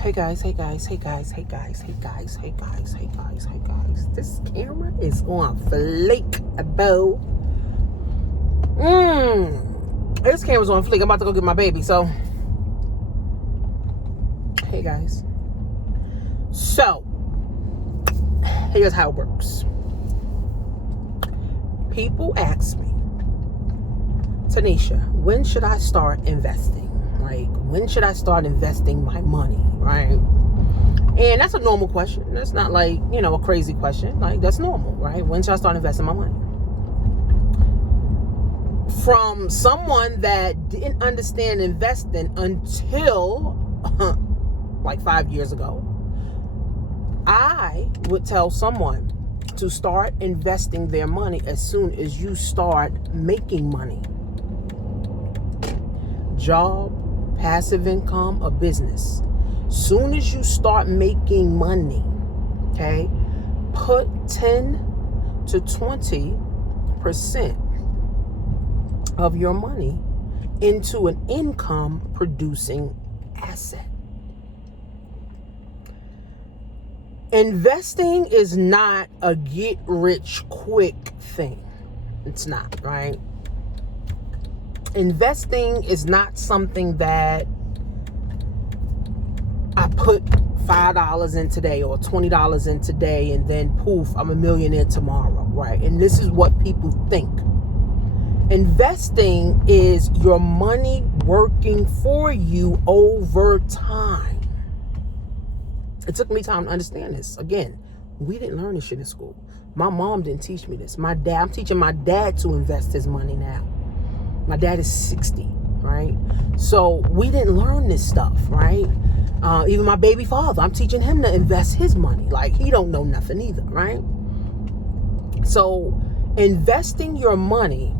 Hey guys, hey guys, hey guys, hey guys, hey guys, hey guys, hey guys, hey guys. This camera is on fleek, bro. This camera's on fleek. I'm about to go get my baby, so. Hey guys. So, here's how it works. People ask me, Tanisha, when should I start investing? Like, when should I start investing my money, right? And that's a normal question. That's not like, a crazy question. Like, that's normal, right? When should I start investing my money? From someone that didn't understand investing until like 5 years ago, I would tell someone to start investing their money as soon as you start making money. Job, passive income, a business. Soon as you start making money, okay, put 10 to 20% of your money into an income producing asset. Investing is not a get rich quick thing. It's not, right? Investing is not something that I put $5 in today or $20 in today and then poof, I'm a millionaire tomorrow, right? And this is what people think. Investing is your money working for you over time. It took me time to understand this. Again, we didn't learn this shit in school. My mom didn't teach me this. I'm teaching my dad to invest his money now. My dad is 60, right? So we didn't learn this stuff, right? Even my baby father, I'm teaching him to invest his money. Like, he don't know nothing either, right? So investing your money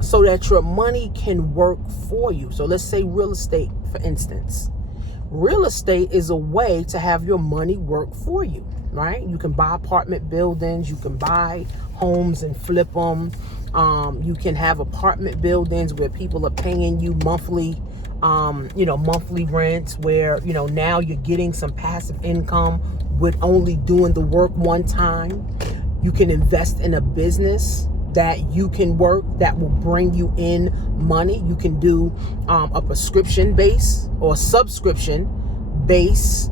so that your money can work for you. So let's say real estate, for instance. Real estate is a way to have your money work for you, right? You can buy apartment buildings, you can buy homes and flip them. You can have apartment buildings where people are paying you monthly, monthly rents where, now you're getting some passive income with only doing the work one time. You can invest in a business that you can work that will bring you in money. You can do a prescription base or subscription base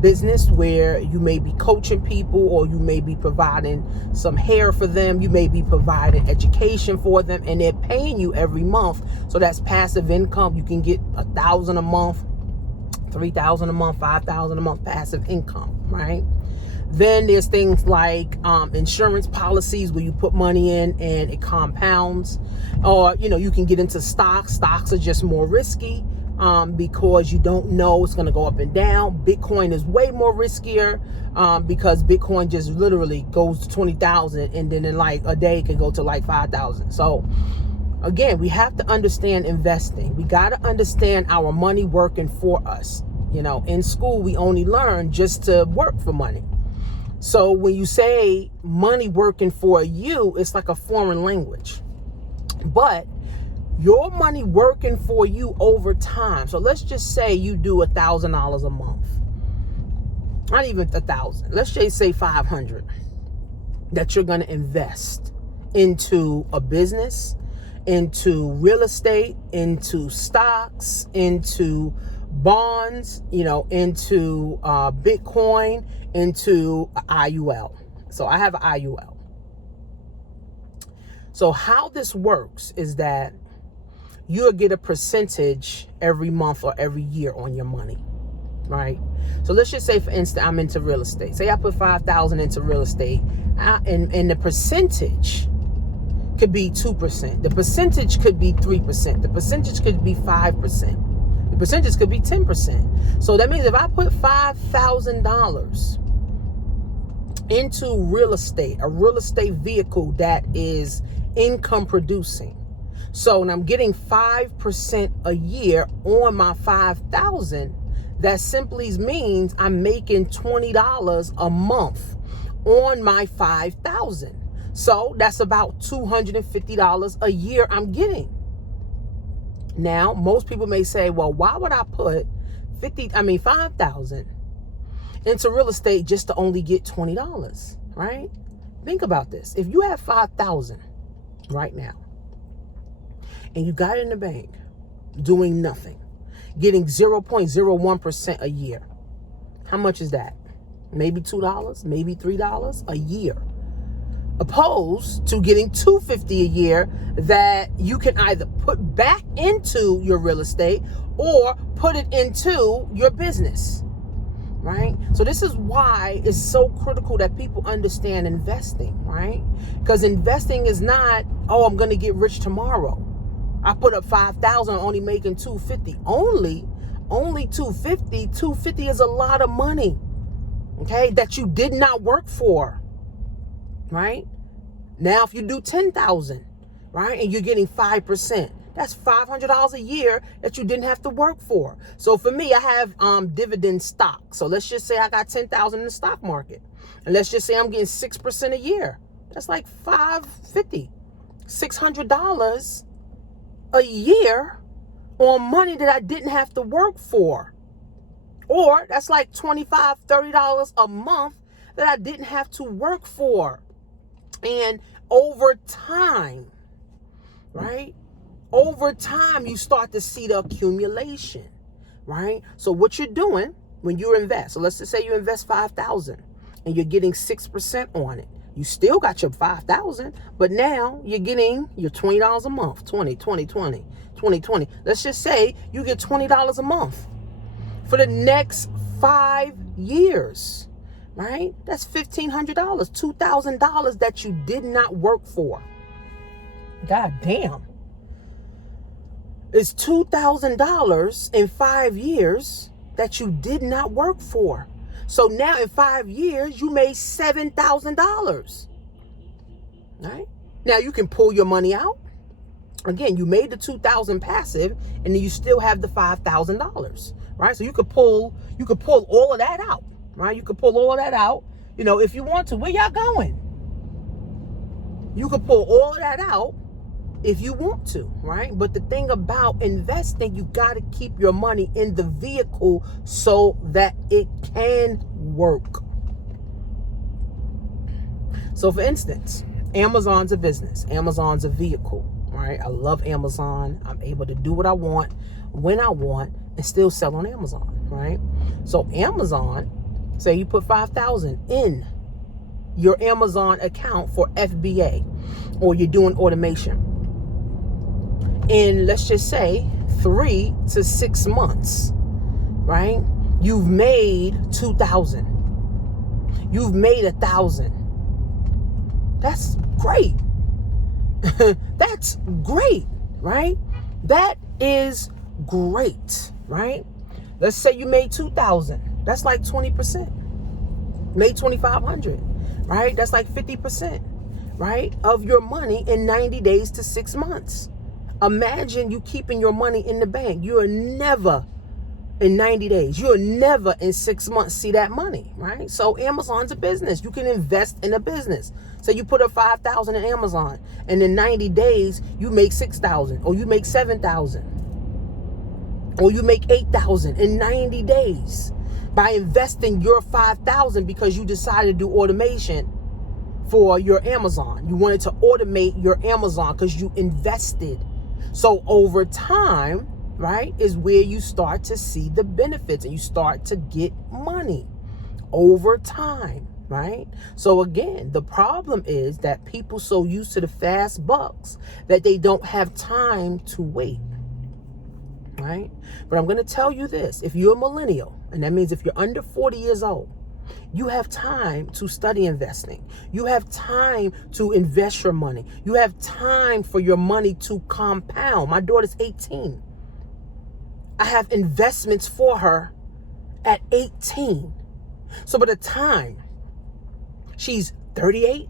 business where you may be coaching people, or you may be providing some hair for them. You may be providing education for them, and they're paying you every month. So that's passive income. You can get $1,000 a month, $3,000 a month, $5,000 a month passive income, right? Then there's things like insurance policies where you put money in and it compounds. Or, you can get into stocks. Stocks are just more risky because you don't know it's going to go up and down. Bitcoin is way more riskier because Bitcoin just literally goes to 20,000 and then in like a day it can go to like 5,000. So again, we have to understand investing. We got to understand our money working for us. In school, we only learn just to work for money. So when you say money working for you, it's like a foreign language. But your money working for you over time. So let's just say you do $1,000 a month. Not even 1,000. Let's just say 500 that you're going to invest into a business, into real estate, into stocks, into bonds, into Bitcoin, into IUL. So I have an IUL. So how this works is that you'll get a percentage every month or every year on your money, right? So let's just say, for instance, I'm into real estate. Say I put $5,000 into real estate, and the percentage could be 2%. The percentage could be 3%. The percentage could be 5%. The percentage could be 10%. So that means if I put $5,000 into real estate, a real estate vehicle that is income producing, so when I'm getting 5% a year on my 5,000, that simply means I'm making $20 a month on my 5,000. So that's about $250 a year I'm getting. Now, most people may say, well, why would I put $5,000 into real estate just to only get $20, right? Think about this. If you have $5,000 right now and you got it in the bank doing nothing, getting 0.01% a year, how much is that? Maybe $2, maybe $3 a year. Opposed to getting $250 a year that you can either put back into your real estate or put it into your business, right? So this is why it's so critical that people understand investing, right? Because investing is not, oh, I'm going to get rich tomorrow. I put up $5,000, only making $250. Only $250. $250 is a lot of money, okay, that you did not work for. Right? Now, if you do 10,000, right, and you're getting 5%, that's $500 a year that you didn't have to work for. So for me, I have dividend stock. So let's just say I got 10,000 in the stock market, and let's just say I'm getting 6% a year. That's like $550, $600 a year on money that I didn't have to work for. Or that's like $25, $30 a month that I didn't have to work for. And over time, right? Over time, you start to see the accumulation, right? So what you're doing when you invest, so let's just say you invest $5,000 and you're getting 6% on it. You still got your $5,000, but now you're getting your $20 a month, 20. Let's just say you get $20 a month for the next 5 years. Right? That's $1,500, $2,000 that you did not work for. God damn. It's $2,000 in 5 years that you did not work for. So now in 5 years, you made $7,000. Right? Now you can pull your money out. Again, you made the $2,000 passive, and then you still have the $5,000. Right? So you could pull all of that out. Right? You could pull all of that out, if you want to. Where y'all going? You could pull all of that out if you want to, right? But the thing about investing, you got to keep your money in the vehicle so that it can work. So for instance, Amazon's a business. Amazon's a vehicle, right? I love Amazon. I'm able to do what I want, when I want, and still sell on Amazon, right? So Amazon, say you put $5,000 in your Amazon account for FBA, or you're doing automation. In, let's just say, 3 to 6 months, right? You've made $2,000. You've made $1,000. That's great. That's great, right? That is great, right? Let's say you made $2,000. That's like 20%. Made $2,500, right? That's like 50%, right, of your money in 90 days to 6 months. Imagine you keeping your money in the bank. You are never in 90 days. You'll never in 6 months see that money, right? So Amazon's a business. You can invest in a business. So you put up $5,000 in Amazon, and in 90 days you make $6,000, or you make $7,000, or you make $8,000 in 90 days by investing your $5,000 because you decided to do automation for your Amazon. You wanted to automate your Amazon because you invested. So over time, right, is where you start to see the benefits and you start to get money over time, right? So again, the problem is that people so used to the fast bucks that they don't have time to wait, right? But I'm going to tell you this. If you're a millennial, and that means if you're under 40 years old, you have time to study investing. You have time to invest your money. You have time for your money to compound. My daughter's 18. I have investments for her at 18. So by the time she's 38,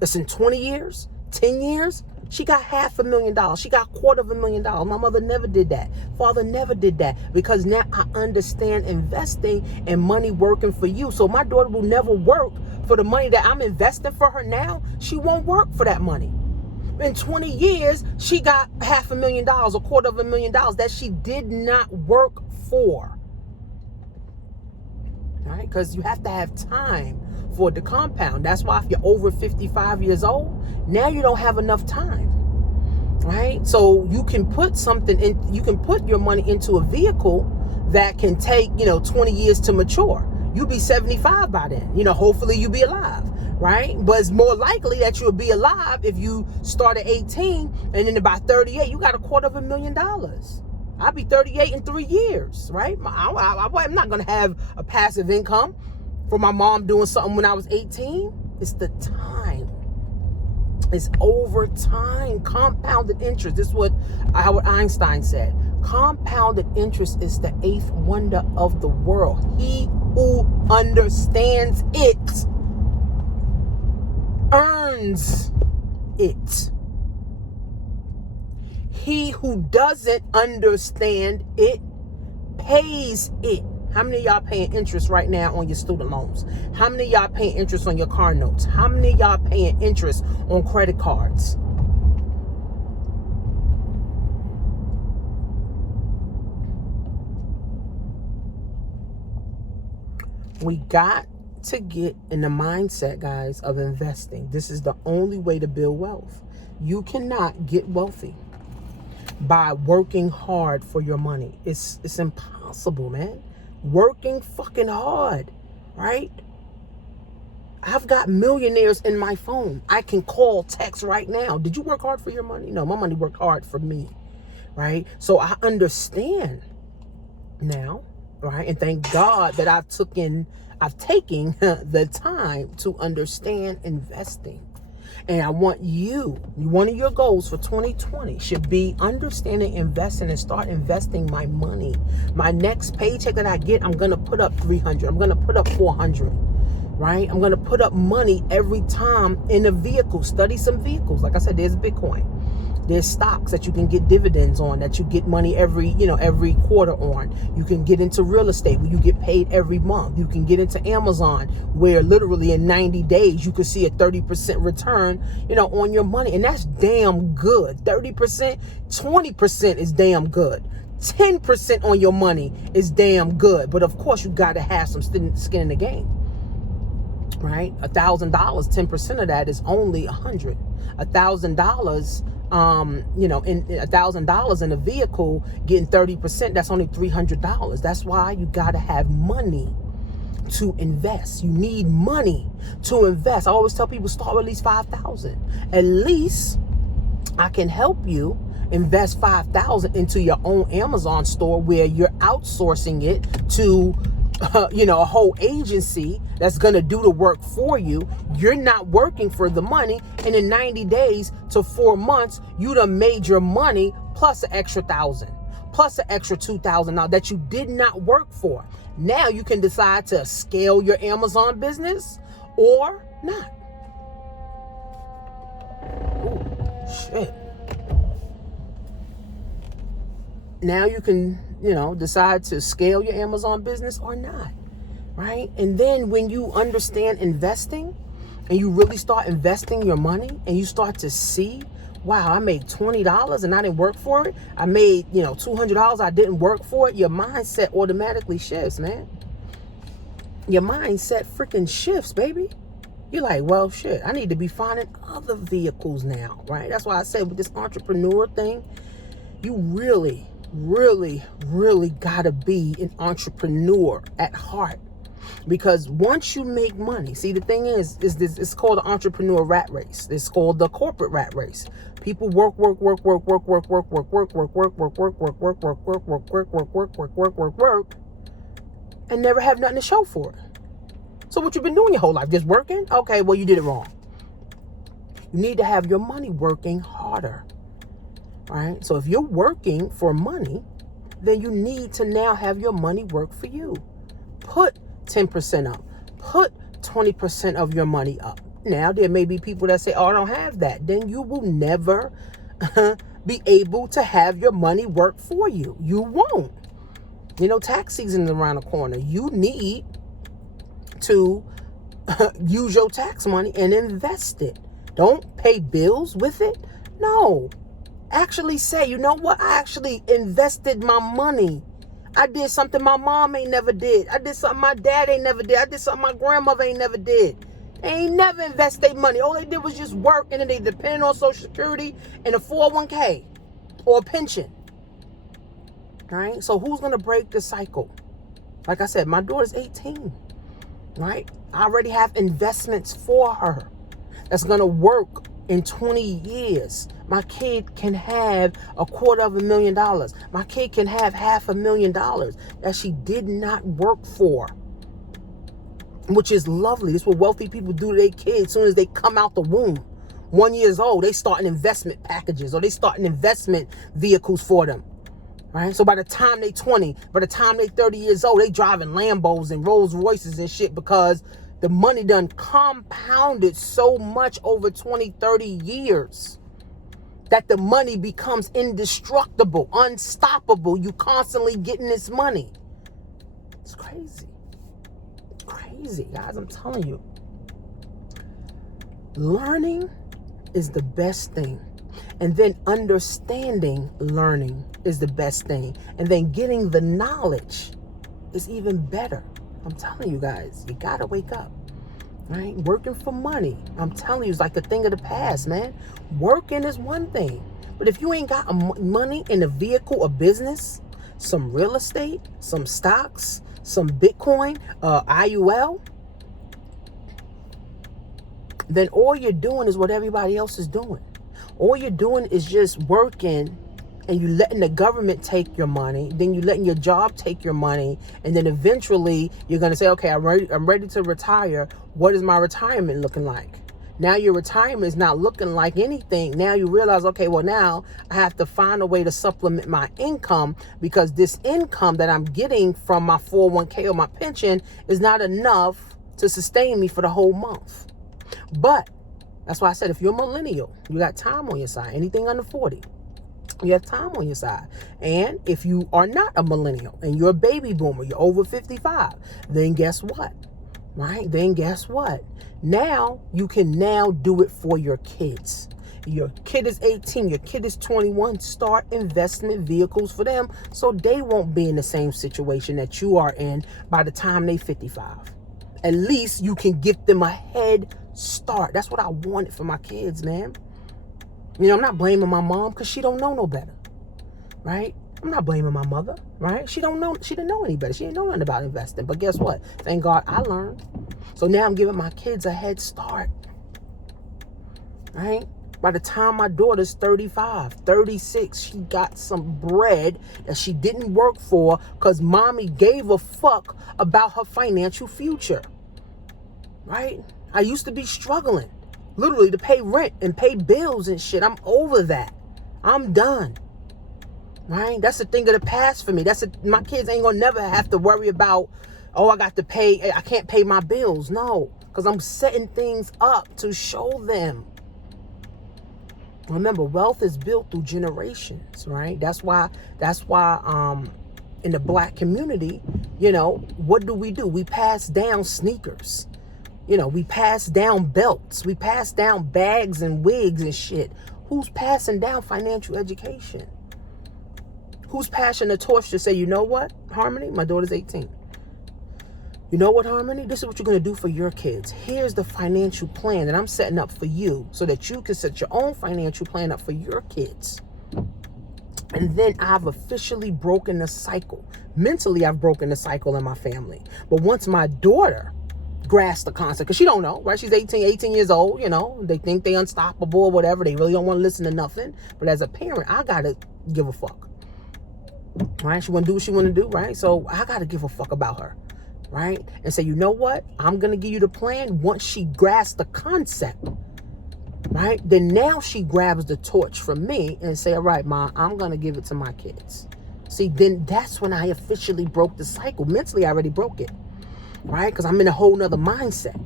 that's in 20 years, 10 years, she got $500,000. She got $250,000. My mother never did that. Father never did that, because now I understand investing and money working for you. So my daughter will never work for the money that I'm investing for her now. She won't work for that money. In 20 years, she got $500,000 or $250,000 that she did not work for. right? Because you have to have time for it to compound. That's why if you're over 55 years old, now you don't have enough time, right? So you can put something in, you can put your money into a vehicle that can take, 20 years to mature. You'll be 75 by then, hopefully you'll be alive, right? But it's more likely that you'll be alive if you start at 18 and then about 38, you got $250,000. I'll be 38 in 3 years, right? I'm not going to have a passive income for my mom doing something when I was 18. It's the time. It's over time. Compounded interest. This is what Albert Einstein said. Compounded interest is the eighth wonder of the world. He who understands it earns it. He who doesn't understand it pays it. How many of y'all paying interest right now on your student loans? How many of y'all paying interest on your car notes? How many of y'all paying interest on credit cards? We got to get in the mindset, guys, of investing. This is the only way to build wealth. You cannot get wealthy by working hard for your money. It's impossible, man. Working fucking hard, right? I've got millionaires in my phone. I can call, text right now. Did you work hard for your money? No, my money worked hard for me, right? So I understand now, right? And thank God that I've taken the time to understand investing. And I want one of your goals for 2020 should be understanding investing and start investing my money. My next paycheck that I get, I'm going to put up 300. I'm going to put up 400, right? I'm going to put up money every time in a vehicle. Study some vehicles. Like I said, there's Bitcoin. There's stocks that you can get dividends on, that you get money every quarter on. You can get into real estate where you get paid every month. You can get into Amazon where literally in 90 days you could see a 30% return, on your money. And that's damn good. 30%, 20% is damn good. 10% on your money is damn good. But of course you got to have some skin in the game, right? $1,000, 10% of that is only $100. $1,000, in $1,000 in a vehicle, getting 30%, that's only $300. That's why you got to have money to invest. You need money to invest. I always tell people start with at least $5,000. At least I can help you invest $5,000 into your own Amazon store where you're outsourcing it to a whole agency that's going to do the work for you. You're not working for the money. And in 90 days to 4 months, you done made your money plus an extra $1,000, plus an extra $2,000 now that you did not work for. Now you can decide to scale your Amazon business or not. Ooh, shit. Now you can, decide to scale your Amazon business or not, right? And then when you understand investing and you really start investing your money and you start to see, wow, I made $20 and I didn't work for it. I made, $200, I didn't work for it. Your mindset automatically shifts, man. Your mindset freaking shifts, baby. You're like, well, shit, I need to be finding other vehicles now, right? That's why I said with this entrepreneur thing, you really gotta be an entrepreneur at heart, because once you make money, see, the thing is this, it's called the entrepreneur rat race. It's called the corporate rat race. People work, and never have nothing to show for it. So what you've been doing your whole life, just working? Okay, well, you did it wrong. You need to have your money working harder. Right? So if you're working for money, then you need to now have your money work for you. Put 10% up. Put 20% of your money up. Now, there may be people that say, oh, I don't have that. Then you will never be able to have your money work for you. You won't. Tax season is around the corner. You need to use your tax money and invest it. Don't pay bills with it. No. Actually say, you know what? I actually invested my money. I did something my mom ain't never did. I did something my dad ain't never did. I did something my grandmother ain't never did. They ain't never invest their money. All they did was just work, and then they depended on Social Security and a 401k or a pension. Right? So who's going to break the cycle? Like I said, my daughter's 18. Right? I already have investments for her that's going to work in 20 years. My kid can have $250,000. My kid can have $500,000 that she did not work for, which is lovely. This is what wealthy people do to their kids as soon as they come out the womb. 1 year old, they start investment packages, or they start investment vehicles for them. Right? So by the time they 20, by the time they 30 years old, they driving Lambos and Rolls Royces and shit, because the money done compounded so much over 20, 30 years that the money becomes indestructible, unstoppable. You constantly getting this money. It's crazy. Crazy, guys, I'm telling you. Learning is the best thing. And then understanding learning is the best thing. And then getting the knowledge is even better. I'm telling you guys, you gotta wake up. Right? Working for money, I'm telling you, it's like a thing of the past, man. Working is one thing. But if you ain't got money in a vehicle, a business, some real estate, some stocks, some Bitcoin, IUL, then all you're doing is what everybody else is doing. All you're doing is just working, and you letting the government take your money, then you letting your job take your money, and then eventually you're going to say, okay, I'm ready to retire. What is my retirement looking like? Now your retirement is not looking like anything. Now you realize, okay, well, now I have to find a way to supplement my income, because this income that I'm getting from my 401k or my pension is not enough to sustain me for the whole month. But that's why I said, if you're a millennial, you got time on your side. Anything under 40, you have time on your side. And if you are not a millennial and you're a baby boomer, you're over 55, then guess what? Right? Then guess what? Now you can now do it for your kids. Your kid is 18, your kid is 21. Start investment vehicles for them so they won't be in the same situation that you are in by the time they 55. At least you can give them a head start. That's what I wanted for my kids, man. You know, I'm not blaming my mom because she don't know no better, right? I'm not blaming my mother, right? She didn't know any better. She didn't know nothing about investing. But guess what? Thank God I learned. So now I'm giving my kids a head start, right? By the time my daughter's 35, 36, she got some bread that she didn't work for because mommy gave a fuck about her financial future, right? I used to be struggling, literally, to pay rent and pay bills and shit. I'm over that. I'm done, right? That's a thing of the past for me. My kids ain't gonna never have to worry about, oh, I can't pay my bills. No, because I'm setting things up to show them. Remember, wealth is built through generations, right? That's why in the black community, you know, what do? We pass down sneakers. You know, we pass down belts. We pass down bags and wigs and shit. Who's passing down financial education? Who's passing the torch to say, you know what, Harmony? My daughter's 18. You know what, Harmony? This is what you're going to do for your kids. Here's the financial plan that I'm setting up for you so that you can set your own financial plan up for your kids. And then I've officially broken the cycle. Mentally, I've broken the cycle in my family. But once my daughter grasp the concept, because she don't know, right? She's 18 years old, you know. They think they unstoppable or whatever. They really don't want to listen to nothing. But as a parent, I got to give a fuck, right? She want to do what she want to do, right? So I got to give a fuck about her, right? And say, you know what? I'm going to give you the plan once she grasps the concept, right? Then now she grabs the torch from me and say, all right, Ma, I'm going to give it to my kids. See, then that's when I officially broke the cycle. Mentally, I already broke it, right? Because I'm in a whole nother mindset.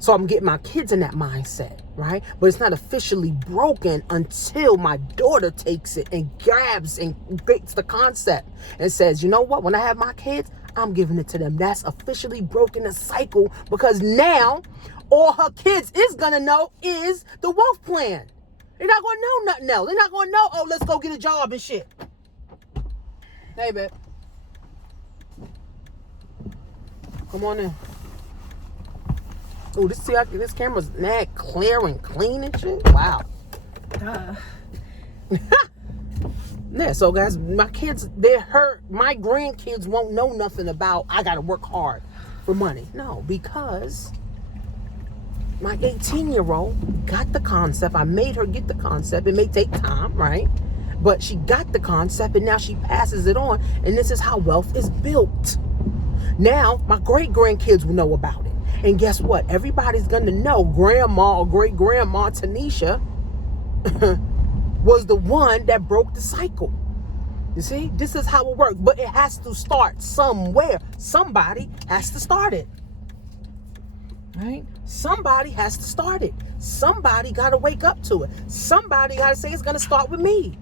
So I'm getting my kids in that mindset, right? But it's not officially broken until my daughter takes it and grabs and gets the concept and says, you know what? When I have my kids, I'm giving it to them. That's officially broken the cycle, because now all her kids is going to know is the wealth plan. They're not going to know nothing else. They're not going to know, oh, let's go get a job and shit. Hey, babe. Come on in. Oh, this camera's mad clear and clean and shit. Wow. Yeah, so guys, my kids, they're hurt. My grandkids won't know nothing about I gotta work hard for money. No, because my 18-year-old got the concept. I made her get the concept. It may take time, right? But she got the concept and now she passes it on. And this is how wealth is built. Now, my great-grandkids will know about it. And guess what? Everybody's going to know grandma or great-grandma Tanisha was the one that broke the cycle. You see? This is how it works. But it has to start somewhere. Somebody has to start it. Right? Somebody has to start it. Somebody got to wake up to it. Somebody got to say it's going to start with me.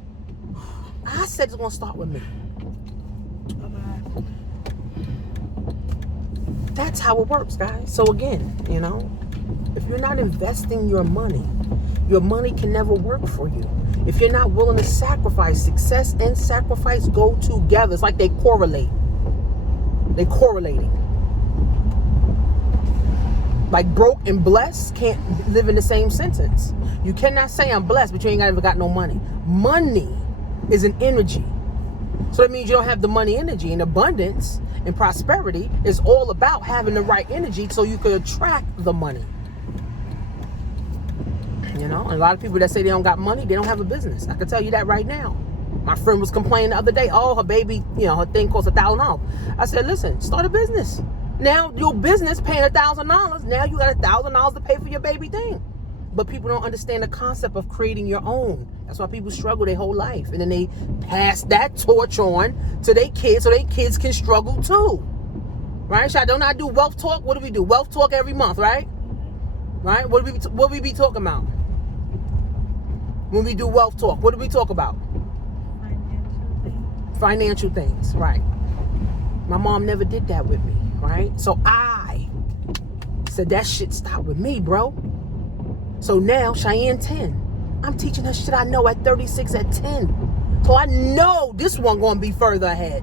I said it's going to start with me. That's how it works, guys. So again, you know, if you're not investing your money can never work for you. If you're not willing to sacrifice, success and sacrifice go together. It's like they correlate. They're correlating. Like broke and blessed can't live in the same sentence. You cannot say I'm blessed, but you ain't ever got no money. Money is an energy. So that means you don't have the money energy. And abundance and prosperity is all about having the right energy so you can attract the money. You know, and a lot of people that say they don't got money, they don't have a business. I can tell you that right now. My friend was complaining the other day, oh, her baby, you know, her thing costs $1,000. I said, listen, start a business. Now your business paying $1,000. Now you got $1,000 to pay for your baby thing. But people don't understand the concept of creating your own. That's why people struggle their whole life. And then they pass that torch on to their kids so their kids can struggle too. Right? So don't I do wealth talk? What do we do? Wealth talk every month, right? Right? What we be talking about? When we do wealth talk, what do we talk about? Financial things, right. My mom never did that with me, right? So I said that shit stopped with me, bro. So now, Cheyenne 10. I'm teaching her shit I know at 36 at 10. So I know this one gonna be further ahead.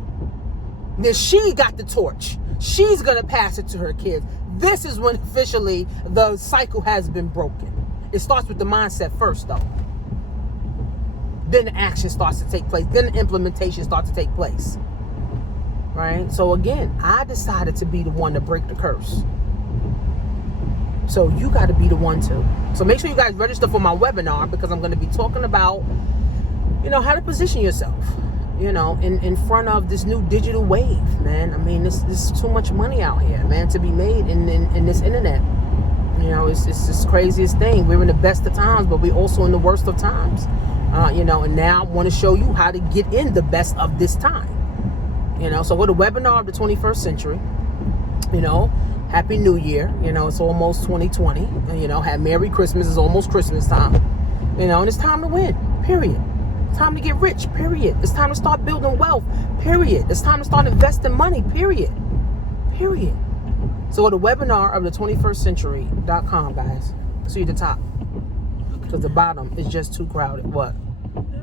Then she got the torch. She's gonna pass it to her kids. This is when officially the cycle has been broken. It starts with the mindset first though. Then the action starts to take place. Then the implementation starts to take place. Right? So again, I decided to be the one to break the curse. So you got to be the one to. So make sure you guys register for my webinar because I'm going to be talking about, you know, how to position yourself, you know, in front of this new digital wave, man. I mean, there's too much money out here, man, to be made in this internet. You know, it's this craziest thing. We're in the best of times, but we're also in the worst of times. You know, and now I want to show you how to get in the best of this time. You know, so with a webinar of the 21st century, you know, Happy New Year. You know, it's almost 2020. You know, have Merry Christmas. It's almost Christmas time. You know, and it's time to win, period. It's time to get rich, period. It's time to start building wealth, period. It's time to start investing money, period. Period. So at a webinar of the 21stcentury.com, guys. See the top. Because the bottom is just too crowded. What?